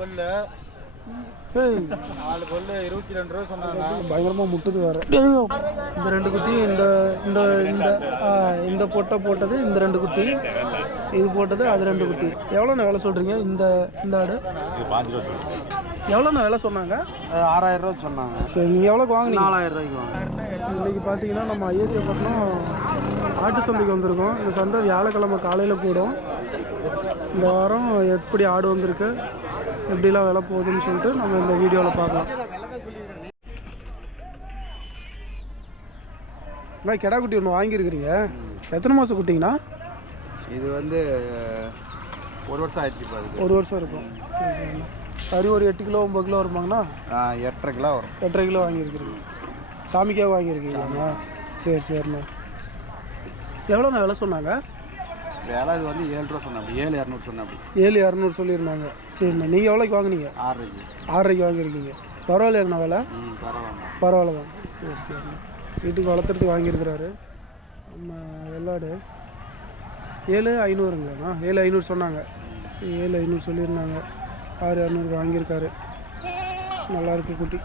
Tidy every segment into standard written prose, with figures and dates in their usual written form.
பல்லு 4 பல்லு 22 ரூபா சொன்னாங்க. பயங்கரமா முட்டுது வேற. இந்த 2 குட்டி இந்த இந்த இந்த இந்த போட்டது இந்த 2 குட்டி, இது போட்டது அது 2 குட்டி. எவ்வளோண்ணா விலை சொல்றீங்க? இந்த ஆடு 5 ரூபா சொல்லுங்க. எவ்வளோண்ணா விலை சொன்னாங்க? 6000 ரூபா சொன்னாங்க. சரி, நீங்கள் எவ்வளோக்கு வாங்கினீங்க? 4000 ரூபாய்க்கு வாங்க. இன்றைக்கி பார்த்தீங்கன்னா நம்ம ஐயத்தியப்பட்டினம் ஆட்டு சந்தைக்கு வந்திருக்கோம். இந்த சந்தை வியாழக்கிழமை காலையில் கூடும். இந்த வாரம் எப்படி ஆடு வந்திருக்கு, எப்படிலாம் விலை போகுதுன்னு சொல்லிட்டு நம்ம இந்த வீடியோவில் பார்க்கலாம். அண்ணா கிடா குட்டி ஒன்று வாங்கியிருக்கிறீங்க, எத்தனை மாதம் குட்டிங்கண்ணா? இது வந்து 1 வருஷம் ஆயிடுச்சு. 1 வருஷம் இருக்கும். சரி சரிண்ணா. கறி ஒரு 8 கிலோ 9 கிலோ வருமாங்கண்ணா? 8.5 கிலோ வரும். 8.5 கிலோ வாங்கியிருக்கிறீங்க. சாமிக்காக வாங்கியிருக்கீங்களாண்ணா? சரி சரிண்ணா. எவ்வளோண்ணா விலை சொன்னாங்க? விலை இது வந்து 7 ரூபா சொன்னாங்க. 7,200 சொன்னாங்க. 7,200 சொல்லியிருந்தாங்க. சரிண்ணா. நீங்கள் எவ்வளோக்கு வாங்கினீங்க? 6,500 வாங்கியிருக்கீங்க. பரவாயில்லையாங்கண்ணா விலை? பரவாயில்ல தான். சரி சரிண்ணா. வீட்டுக்கு வளர்த்துறதுக்கு வாங்கியிருக்கிறாரு. நம்ம வெள்ளாடு 7,500ங்களாண்ணா? 7,500 சொன்னாங்க. 7,500 சொல்லியிருந்தாங்க. 6,200 வாங்கியிருக்காரு. நல்லாயிருக்கு குட்டி.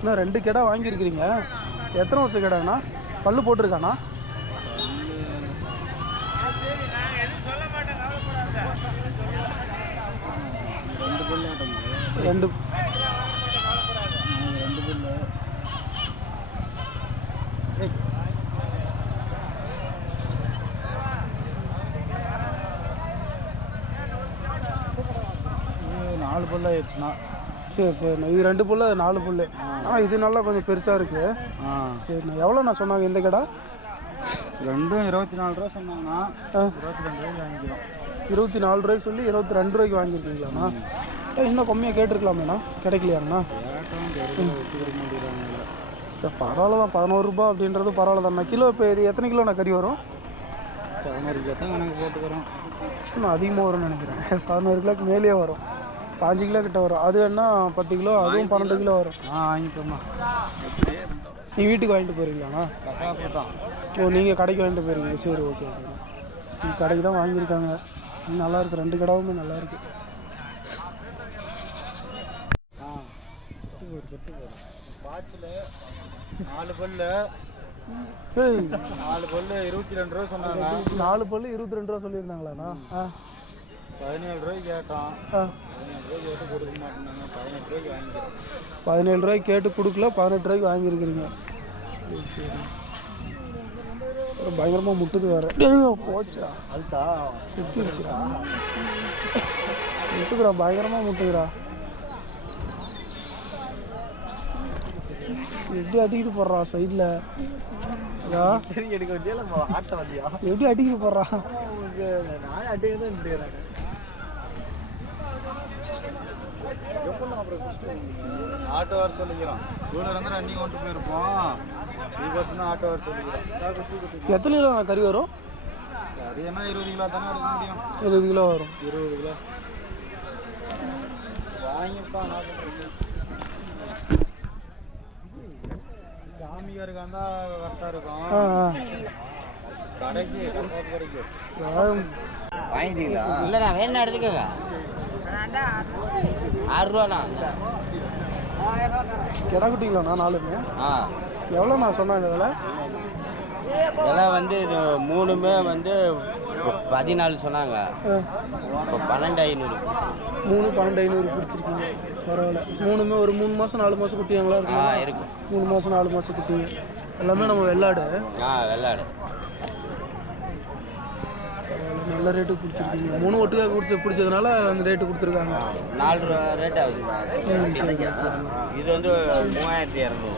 அண்ணா 2 கிடா வாங்கியிருக்கிறீங்க, எத்தனை வருஷம் கிடாண்ணா? பல்லு போட்டிருக்காண்ணா? 2 4 பல்லு ஆயிடுச்சுண்ணா. சரி சரிண்ணா. இது 2 புல்லு, அது 4 புல்லு. இது நல்லா கொஞ்சம் பெருசாக இருக்குது. சரிண்ணா. எவ்வளோண்ணா சொன்னாங்க இந்த கடை? ரெண்டும் 24 ரூபா சொன்னாங்கண்ணா. 22 ரூபாய்க்கு வாங்கிக்கலாம். 24 ரூபாய்க்கு சொல்லி 22 ரூபாய்க்கு வாங்கியிருக்கீங்களாண்ணா? இன்னும் கம்மியாக கேட்டிருக்கலாமேண்ணா? கிடைக்கலையாங்கண்ணா? சார் பரவாயில்ல தான். 11 ரூபா அப்படின்றது பரவாயில்ல தான்ண்ணா. கிலோ இப்போ இது எத்தனை கிலோண்ணா கறி வரும்? 11 கிலோ தான் கணக்கு போட்டுக்கிறோம். இன்னும் அதிகமாக வரும்னு நினைக்கிறேன். 11 கிலோக்கு மேலேயே வரும். 5 கிலோ கிட்ட வரும். அது என்ன 10 கிலோ, அதுவும் 12 கிலோ வரும். வாங்கிட்டோம்மா. நீ வீட்டுக்கு வாங்கிட்டு போகிறீங்களாண்ணா? கசாப்பு. ஓ, நீங்கள் கடைக்கு வாங்கிட்டு போயிருக்கீங்க. சரி ஓகே ஓகே. நீங்கள் கடைக்கு தான் வாங்கியிருக்காங்க. நல்லாயிருக்கு. 2 கடாவுமே நல்லாயிருக்கு. பாச்சில் 4 பல்லு 22 ரூபா சொன்னாங்க. 4 பல்லு 22 ரூபா சொல்லியிருந்தாங்களாண்ணா? 17 ரூபாய்க்கு கேட்டோம். 17 ரூபாய்க்கு கேட்டு கொடுக்க மாட்டேன்னாங்க. 18 ரூபாய்க்கு வாங்கிக்கிறோம். 17 ரூபாய்க்கு கேட்டு கொடுக்கல, 18 ரூபாய்க்கு வாங்கியிருக்கிறீங்க. சரி சரி. பயங்கரமாக முட்டுது வேற. போச்சுடா, அதுதா சுத்திருச்சுடா. முட்டுக்குறா, பயங்கரமாக முட்டுக்குறா. எப்படி அடிக்கிட்டு போடுறா சைடில்? எப்படி அடிக்கிட்டு போடுறா? நான் அடிக்கிறேன். ஆட்டோ வர சொல்லிக்கிறோம். இவ்வளோ வந்து ரன்னிங் கொண்டு போயிருப்போம். ஆட்டோ வர சொல்லிக்கிறோம். எத்தனை கிலோ கறி வரும்? கறி என்ன 20 கிலோ தானே எடுக்க முடியும். 20 கிலோ வரும். 20 கிலோ வாங்கிப்பா. சாமிக்காருக்கு வந்தால் கரெக்டாக இருக்கும். கடைக்கு கசாப்பு கடைக்கு வாங்கிட்டீங்களா? இல்லைண்ணா வேணா எடுத்துக்கோங்க. 6 ரூபாண்ணா. கிடா குட்டிங்களாண்ணா 4மே? எவ்வளோண்ணா சொன்னாங்க விலை? விலை வந்து இது 3மே வந்து 14 சொன்னாங்க. இப்போ 12,500. 3 12,500 பிடிச்சிருக்கீங்க. பரவாயில்ல. 3மே ஒரு 3 மாதம் 4 மாதம் குட்டிங்களா இருக்கும்? 3 மாதம் 4 மாதம் குட்டிங்க எல்லாமே நம்ம வெள்ளாடு. வெள்ளாடு நல்ல ரேட்டுக்கு பிடிச்சிருக்கீங்க. 3 ஒட்டுக்காக பிடிச்சதுனால அந்த ரேட்டு கொடுத்துருக்காங்க. 4 ரூபா ரேட் ஆகுது. இது வந்து 3200.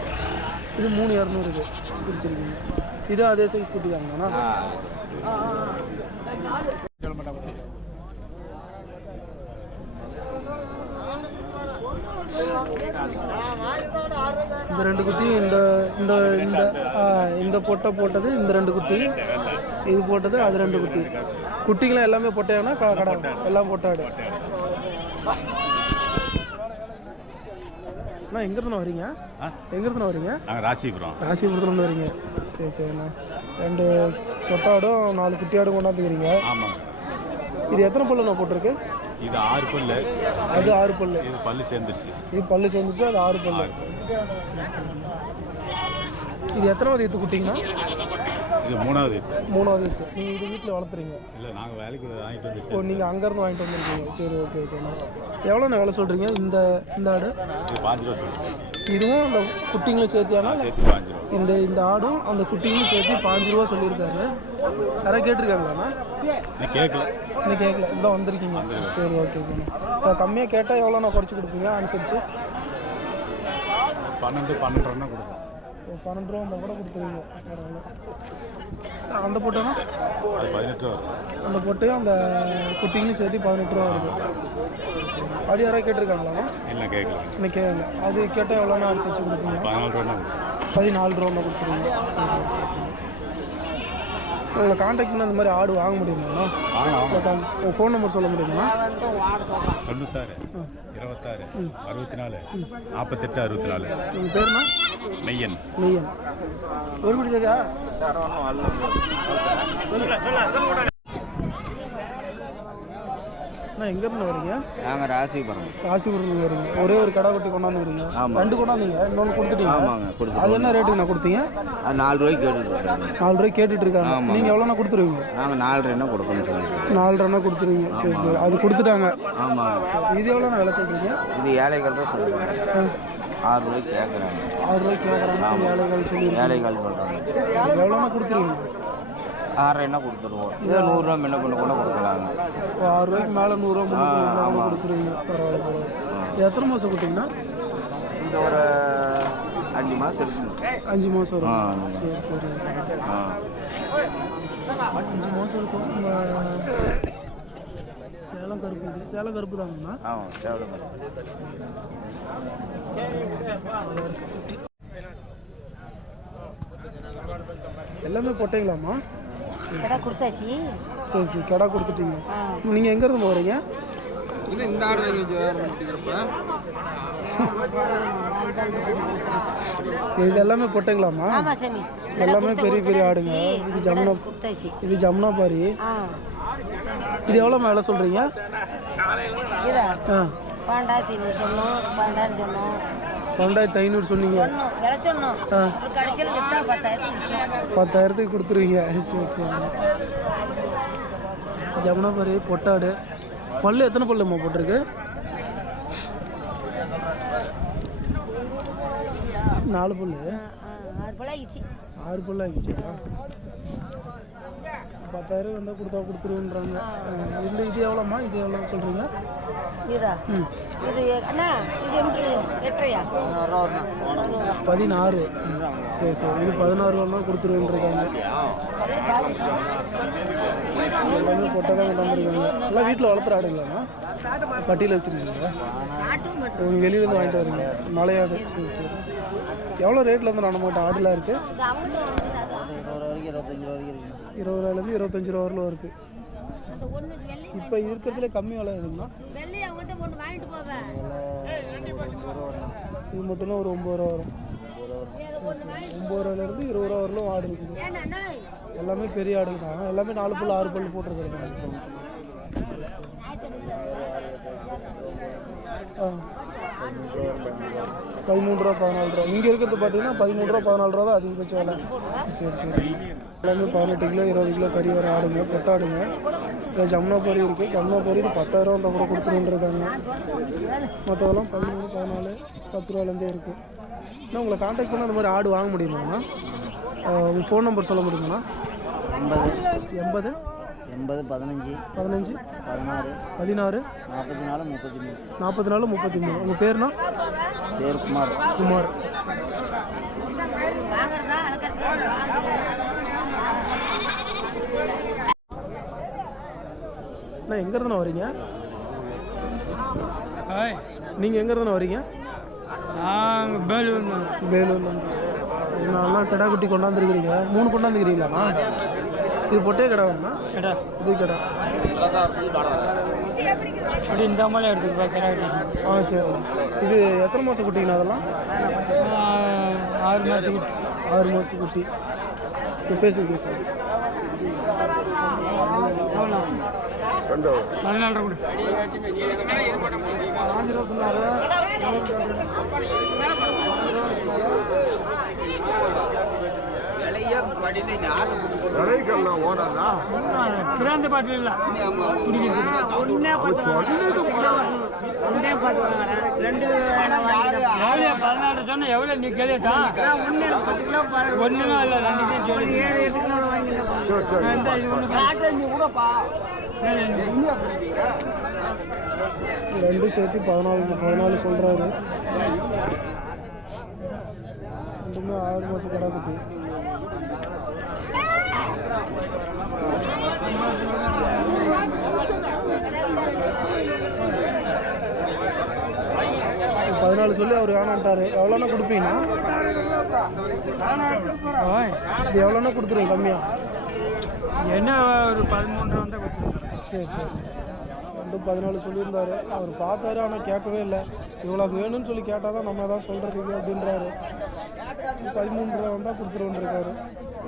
இது 3200 பிடிச்சிருக்கீங்க. இது அதே சைஸ் குட்டி தாங்கண்ணா? இந்த 2 குட்டி, இந்த இந்த இந்த இந்த போட்டது இந்த 2 குட்டி, இது போட்டது அது 2 குட்டி. குட்டிங்களாம் எல்லாமே பொட்டையானா கடை எல்லாம் பொட்டாடு. அண்ணா எங்கேருந்து வரீங்க? எங்கேருந்து வரீங்க? ராசிபுரத்துலேருந்து வரீங்க. சரி சரிண்ணா. 2 கொட்டாடும் 4 குட்டியாடும் கொண்டாந்துக்கிறீங்க. ஆமாம். இது எத்தனை பல்லுண்ணா போட்டிருக்கு? இது 6 பல்லு. அது 6 பல்லு. இது பல்லு சேர்ந்துருச்சு. இது பல்லு சேர்ந்துச்சு, அது 6 பல்லு. இது எத்தனாவது ஈத்து குட்டிங்கண்ணா? இது 3வது ஈத்து. நீங்கள் இது வீட்டில் வளர்த்துறீங்க? இல்லை, நாங்கள் வேலைக்கு வாங்கிட்டு வந்து. ஓ, நீங்கள் அங்கேருந்து வாங்கிட்டு வந்துருக்கீங்க. சரி, ஓகே ஓகேண்ணா. எவ்வளோண்ணா வேலை சொல்கிறீங்க இந்த ஆடு? இது 5 ரூபா சொல்லுங்கள். இதுவும் அந்த குட்டிங்களும் சேர்த்தியானா? சேர்த்து 5 ரூபா. இந்த ஆடும் அந்த குட்டிங்களும் சேர்த்து 5 ரூபா சொல்லியிருக்காரு. யாராவது கேட்டிருக்காங்களாண்ணா? இன்னும் கேட்கல. இதான் வந்திருக்கீங்க. சரி, ஓகே ஓகேண்ணா. இப்போ கம்மியாக கேட்டால் எவ்வளோண்ணா குறைச்சி கொடுப்பீங்க அனுசரித்து? 12-12 கொடுப்போம். 12 ரூபா இருந்தால் கூட கொடுத்துருவீங்க. அந்த போட்டோன்னா அது 18 ரூபா. அந்த போட்டையும் அந்த குட்டிங்களையும் சேர்த்து 18 ரூபா வருது. அது யாராவது கேட்டிருக்காங்களாண்ணா? இல்லை, கேட்கல. இன்னும் கேட்கல. அது கேட்டால் எவ்வளோண்ணா அனுசரித்து கொடுப்பீங்க? 14 ரூபா. 14 ரூபா கொடுத்துருவீங்க. உங்களை கான்டாக்ட் பண்ணால் இந்த மாதிரி ஆடு வாங்க முடியுமாண்ணா? உங்கள் ஃபோன் நம்பர் சொல்ல முடியுமா? 96 26 64 48 64. உங்கள் பேருண்ணா? மெய்யன். ஒரு மணி சரியா? அண்ணா எங்கேருந்து வரீங்க? நாங்கள் ராசிபுரம் வரீங்க. ஒரே ஒரு கடை குட்டி கொண்டாந்துக்கிறீங்க. ஆமாம். 2 கொண்டாந்தீங்க, இன்னொன்று கொடுத்துட்டீங்க. ஆமாங்க, கொடுத்து. அது என்ன ரேட்டுக்கு நான் கொடுத்தீங்க? அது 4 ரூபாய்க்கு கேட்டுருக்காங்க. 4 ரூபாய்க்கு கேட்டுட்டு இருக்காங்க. நீங்கள் எவ்வளோண்ணா கொடுத்துருவீங்க? நாங்கள் 4.5 கொடுக்கணும்னு சொல்லுங்கள். 4.5 கொடுத்துருவீங்க. சரி, அது கொடுத்துட்டாங்க. ஆமாம். இது எவ்வளோண்ணா விலை சொல்கிறீங்க? இது ஏழைகள் தான் சொல்லுவாங்க. 6 ரூபாய்க்கு கேட்குறாங்க. 6 ரூபாய்க்கு கேட்குறாங்க. ஏழைகள் சொல்லி ஏழைகள் சொல்கிறாங்க. எவ்வளோண்ணா கொடுத்துருவீங்க? 6.5 கொடுத்துருவோம். இதே 100 ரூபா முன்ன பண்ண கூட கொடுக்கலாங்க. 6 ரூபாய்க்கு மேலே 100 ரூபா கொடுத்துருவீங்க. பரவாயில்ல. எத்தனை மாதம் கொடுத்தீங்கன்னா? இந்த ஒரு 5 மாதம் இருக்குங்க. 5 மாதம் வரும். சரி. 5 மாதம் இருக்கும். சேலம் கருப்பு. சேலம் கருப்பு தாங்கண்ணா? ஆமாம், சேலம் கருப்பு. எல்லாமே போட்டீங்களாம்மா? கடை கொடுத்தாச்சு. சரி, கடை கொடுத்துட்டீங்க. நீங்கள் எங்கேருந்து போகிறீங்க? இந்த ஆடு இது எல்லாமே போட்டீங்களாம்மா? எல்லாமே பெரிய ஆடுங்க. இது ஜமுனா பாரி. இது எவ்வளோ மேலே சொல்கிறீங்க? 12,500 சொன்னோம். 12,500 சொன்னீங்க. 10,000க்கு கொடுத்துருவீங்க. சரி. ஜமுனா பாரி பொட்டாடு. பல்லு எத்தனை பல்லுமா போட்டிருக்கு? 4 பல்லு. 6 பல்லு ஆகிடுச்சா? 10,000 வந்தால் கொடுத்துருவோன்றாங்க. இது எவ்வளோம்மா? இது எவ்வளோ சொல்கிறீங்க? இது அண்ணா இது 16. சரி. இது 16 ரூபா கொடுத்துருவேன்ருக்காங்க. எல்லாமே பொட்டெல்லாம் கொண்டாந்துருக்காங்க. எல்லாம் வீட்டில் வளர்த்துற ஆடுங்களாண்ணா? பட்டியில் வச்சுருக்கீங்க? நீங்கள் வெளியிலேருந்து வாங்கிட்டு வரீங்க? மலையாடு. சரி. எவ்வளோ ரேட்லேருந்து நம்மகிட்ட ஆடுலாம் இருக்குது? 20 ரூபாயிலேருந்து 25 ரூபா வரலும் இருக்குது. இப்போ இருக்கிறதுல கம்மி விலை எதுங்கண்ணா? இது மட்டும்தான் ஒரு 9 ரூபா வரும். 9 ரூபாயிலேருந்து 20 ரூபா வரலும் ஆடு இருக்குது. எல்லாமே பெரிய ஆடு தான். எல்லாமே 4 பல்லு 6 பல்லு போட்டிருக்காங்க. 13 ரூபா 14 ரூபா. இங்கே இருக்கிறது பார்த்தீங்கன்னா 13 ரூபா 14 ரூபா தான் அதிகபட்ச விலை. சரி. எல்லாமே 18 கிலோ 20 கிலோ கறி வர ஆடுங்க, பொட்டாடுங்க. ஜமுனா பாரி இருக்குது. ஜமுனா பாரி 10,000 வந்தால் கூட கொடுத்துருன்ருக்காங்க. மற்றதெல்லாம் 13, 14, 10 ரூபாலேருந்தே இருக்குது. இன்னும் உங்களை கான்டாக்ட் பண்ணால் அந்த மாதிரி ஆடு வாங்க முடியுமாண்ணா? உங்கள் ஃபோன் நம்பர் சொல்ல முடியுமாண்ணா? 80 15 16 44 33. உங்கள் பேருண்ணா? பேர் குமார். அண்ணா எங்கேருந்துண்ணா வரீங்க? நீங்கள் எங்கேருந்துண்ணா வரீங்க? வேலூர்லேருந்து. நான்லாம் கடா குட்டி கொண்டாந்துருக்கிறீங்க. 3 கொண்டாந்துக்கிறீங்களாண்ணா? இது பொட்டே கடை வேணுண்ணா? இது கடை. அப்படி இந்த மாதிரி எடுத்துக்கப்பா கிடா வெட்டி. ஆ சரி. இது எத்தனை மாதம் குட்டிங்கண்ணா அதெல்லாம்? 6 மாதத்துக்கு 6 மாதத்து குட்டி. பேசுங்க. 14 கூட. 5 ரூபா சொன்னாரு. பிராந்த பாட்டில் இல்லை பதினாறு சொன்ன எவ்வளோ நீ கேட்டா ஒன்றும் இல்லை 2 சேர்த்து 14 சொல்கிறாரு. ரெண்டுமே 6 மாதம் கடை குட்டி. பதினாலு சொல்லி அவர் வேணான்ட்டாரு. எவ்வளோனா கொடுப்பீங்கன்னா? இது எவ்வளோனா கொடுத்துருங்க கம்மியாக? என்ன ஒரு 13 வந்தால் கொடுத்துருவோம். சரி. 14 சொல்லியிருந்தாரு. அவர் பார்த்தாரு, ஆனால் கேட்கவே இல்லை. இவ்வளோ வேணும்னு சொல்லி கேட்டால் தான் நம்ம தான் சொல்கிறதுக்கு அப்படின்றாரு. 13 வந்தால் கொடுத்துருவோன்ருக்காரு.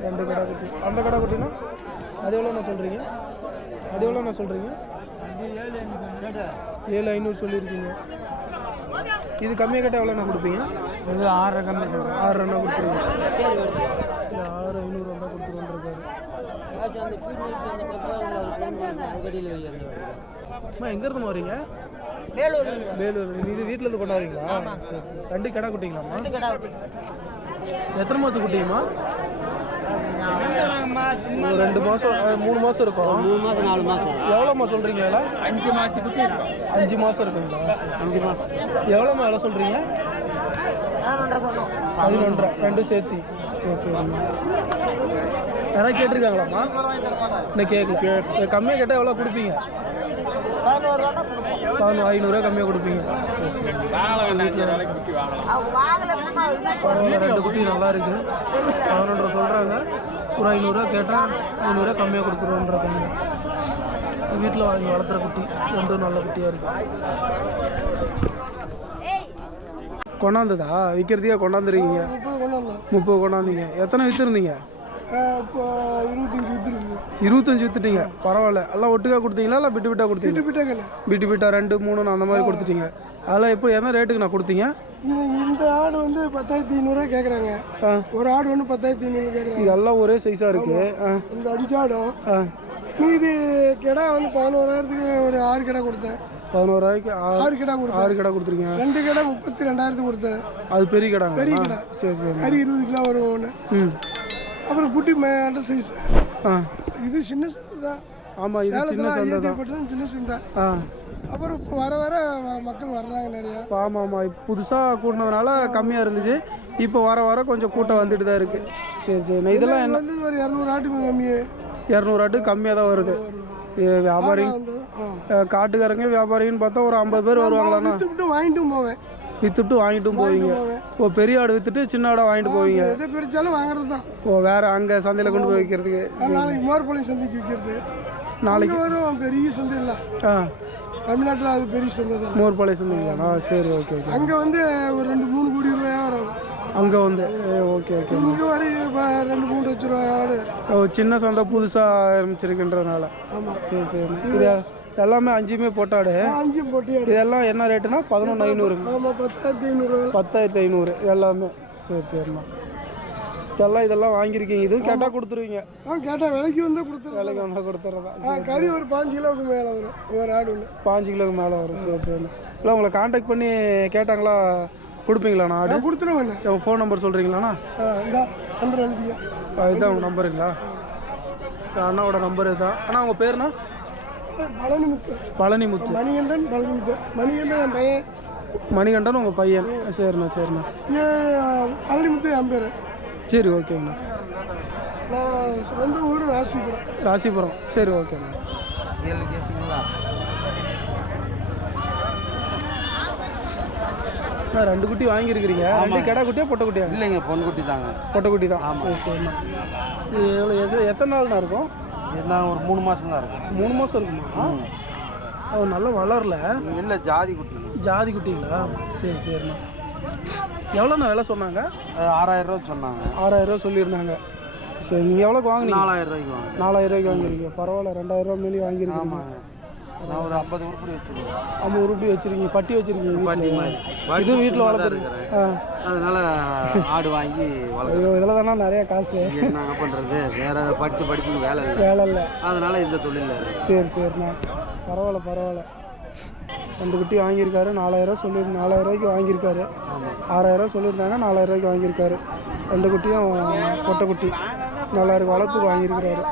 2 கடை குட்டி. அந்த கடை குட்டினா அது எவ்வளோண்ணா சொல்கிறீங்க? 7,500 சொல்லியிருக்கீங்க. இது கம்மியாக கேட்டால் எவ்வளோண்ணா கொடுப்பீங்க? இது 6 கம்மி 6 கொடுத்துருங்க. 6,500 வந்தால் கொடுத்துருவோன்ருக்காரு. அம்மா எங்கேருந்து வரீங்க? வேலூர். இது வீட்டிலேருந்து கொண்டாடுறீங்களா? சரி. 2 கடை குட்டிங்களாம்மா? எத்தனை மாதம் குட்டிங்கம்மா? 2 மாதம் 3 மாதம் இருக்கும். 3 மாதம் 4 மாதம். எவ்வளோம்மா சொல்கிறீங்க வேலை? 5 மாதத்துக்கு குட்டி இருக்கும். 5 மாதம் இருக்குங்களா? 5 மாதம். எவ்வளோம்மா வேலை சொல்கிறீங்க? 11 2 சேர்த்து. சரிம்மா. யாராவது கேட்டிருக்காங்களாம்மா? இன்னும் கேட்கல. கம்மியாக கேட்டால் எவ்வளோ கொடுப்பீங்க? 500 கம்மியாக கொடுப்பீங்க. பரவாயில்ல, 2 குட்டி நல்லா இருக்கு. 11 சொல்கிறாங்க. ஒரு 500 கேட்டால் 500 கம்மியாக கொடுத்துருவோன்றாங்க. வீட்டில் வாங்கி வளர்த்துற குட்டி 2 நல்ல குட்டியாக இருக்கு. கொண்டாந்ததா? விற்கிறதுக்கே கொண்டாந்துருக்கீங்க? 30 கொண்டாந்தீங்க. எத்தனை விற்றுருந்தீங்க? 25 விற்றுட்டீங்க. பரவாயில்ல. எல்லாம் ஒட்டுக்கா கொடுத்தீங்களா இல்லை பிட்டு பிட்டா கொடுத்தீங்க? பிட்டா 2 3 அந்த மாதிரி கொடுத்துட்டீங்க. அதெல்லாம் இப்போ என்ன ரேட்டுக்கு நான் கொடுத்தீங்க? இந்த ஆடு வந்து 10,500 கேட்குறாங்க. ஒரு ஆடு ஒன்று 10,500 கேட்குறாங்க. இதெல்லாம் ஒரே சைஸாக இருக்கு. இந்த 5 ஆடும் மீதி கிடா வந்து 11,000க்கு ஒரு 6 கிடா கொடுத்தேன். 11,000க்கு 6 கிடா கொடுத்தேன். 6 கடை கொடுத்துருக்கீங்க. 2 கிடா 32,000 கொடுத்தேன். அது பெரிய கடாங்க? பெரிய கிடா. சரி. கறி 20 கிலோ வரும் ஒன்று. அப்புறம் குட்டி மேண்ட சைஸ். இது சின்ன சந்தை தான். ஆமாம், இது சின்ன சந்தை தான். சின்ன சந்தை. அப்புறம் இப்போ வர மக்கள் வர்றாங்க நிறையா. ஆமாம். இப்போ புதுசாக கூட்டினதுனால கம்மியாக இருந்துச்சு. இப்போ வர கொஞ்சம் கூட்டம் வந்துட்டு தான் இருக்குது. சரி. இதெல்லாம் என்ன வந்து ஒரு 200 ஆட்டுக்கு கம்மியே. 200 ஆட்டுக்கு கம்மியாக தான் வருது. வியாபாரி காட்டுக்காரங்க வியாபாரின்னு பார்த்தா ஒரு 50 பேர் வருவாங்களாண்ணா? வாங்கிட்டும் போவேன். விற்றுட்டு வாங்கிட்டும் போவீங்க? ஓ, பெரிய ஆடு விற்றுட்டு சின்ன ஆடை வாங்கிட்டு போவீங்க? எதை பிரித்தாலும் வாங்குறது தான். ஓ, வேறு அங்கே சந்தையில் கொண்டு போய் வைக்கிறதுக்கு? நாளைக்கு மோர்பாளையம் சந்தைக்கு விற்கிறது. நாளைக்கு வரும். பெரிய சந்தை இல்லை தமிழ்நாட்டில், அது பெரிய சந்தை தான். மோர்பாளையம் சந்தைங்களா? சரி. ஓகே. அங்கே வந்து ஒரு 2-3 கோடி ரூபாய் வரும். அங்கே வந்து ஓகே. இங்கே வரை 2-3 லட்ச ரூபாய் ஆடு. ஓ, சின்ன சந்தை புதுசாக ஆரம்பிச்சிருக்குன்றதுனால. ஆமாம். சரி. இது எல்லாமே 5மே போட்டாடு. 5 போட்டி ஆடு. இதெல்லாம் என்ன ரேட்டுனா? 11,500. ஆமாம், 10,500. 10,500 எல்லாமே. சரிம்மா. இதெல்லாம் வாங்கியிருக்கீங்க. இதுவும் கேட்டால் கொடுத்துருவீங்க? கேட்டால் விலைக்கு வந்தால் கொடுத்துருவோம். விலைக்கு வந்தால் கொடுத்துறதா? கறி ஒரு 5 கிலோவுக்கு மேலே வரும். ஒரு ஆடு ஒன்று 5 கிலோவுக்கு மேலே வரும். சரி. இல்லை, உங்களை கான்டாக்ட் பண்ணி கேட்டாங்களா? கொடுப்பீங்களாண்ணா ஆடு? கொடுத்துருவேண்ணே. உங்கள் ஃபோன் நம்பர் சொல்கிறீங்களாண்ணா? இந்த நம்பர் எழுதியா? இதுதான் உங்கள் நம்பருங்களா? அண்ணாவோட நம்பர் இதுதான். அண்ணா, உங்கள் பேருண்ணா? பழனிமுத்து. மணிகண்டன். மணிகண்டன் என் பையன். மணிகண்டன் உங்கள் பையன்? சரிண்ணா. பழனிமுத்து என் பேர். சரி, ஓகேங்கண்ணா. நான் சொந்த ஊர் ராசிபுரம். சரி, ஓகேண்ணா. நான் 2 குட்டி வாங்கியிருக்கிறீங்க. 2 கிடா குட்டியா பொட்டை குட்டியா? இல்லைங்க, பொன் குட்டி தாங்க. பொட்டை குட்டி தான். சரிண்ணா. இது எத்தனை நாள்ண்ணா இருக்கும்? இதுனா ஒரு 3 மாதம் தான் இருக்கும். 3 மாதம் இருக்குமா? அது நல்லா வளரல. இல்லை ஜாதி குட்டி. ஜாதி குட்டிங்களா? சரி சரிண்ணா. எவ்வளோண்ணா விலை சொன்னாங்க? 6000 ரூபா சொன்னாங்க. 6000 ரூபா சொல்லியிருந்தாங்க. சரி, நீங்கள் எவ்வளோக்கு வாங்கினீங்க? 4000 ரூபாய்க்கு வாங்க. 4000 ரூபாய்க்கு வாங்கிருக்கீங்க. பரவாயில்ல, 2000 ரூபா மேலே வாங்கியிருக்கீங்க. ஆமாங்க. நான் ஒரு 50 உருப்படி வச்சுருக்கேன். 50 உருப்படி வச்சுருக்கீங்க. பட்டி வச்சுருக்கீங்க? பட்டி மாதிரி. இதுவும் வீட்டில் வளர்த்துருக்கு. அதனால ஆடு வாங்கி ஐயோ, இதில் தானே நிறையா காசு. என்னங்க பண்ணுறது, வேறு படிப்புக்கு வேலை இல்லை. வேலை இல்லை, அதனால இந்த தொழில். சரி சரிண்ணா. பரவாயில்ல பரவாயில்ல. 2 குட்டி வாங்கியிருக்காரு. 4000 ரூபா 4000 ரூபாய்க்கு வாங்கியிருக்காரு. 6000 ரூபா சொல்லியிருந்தாங்க, 4000 ரூபாய்க்கு வாங்கியிருக்காரு. 2 குட்டியும் பொட்டை குட்டி. நல்லா இருக்கு, வளர்ப்புக்கு வாங்கியிருக்கிறாரு.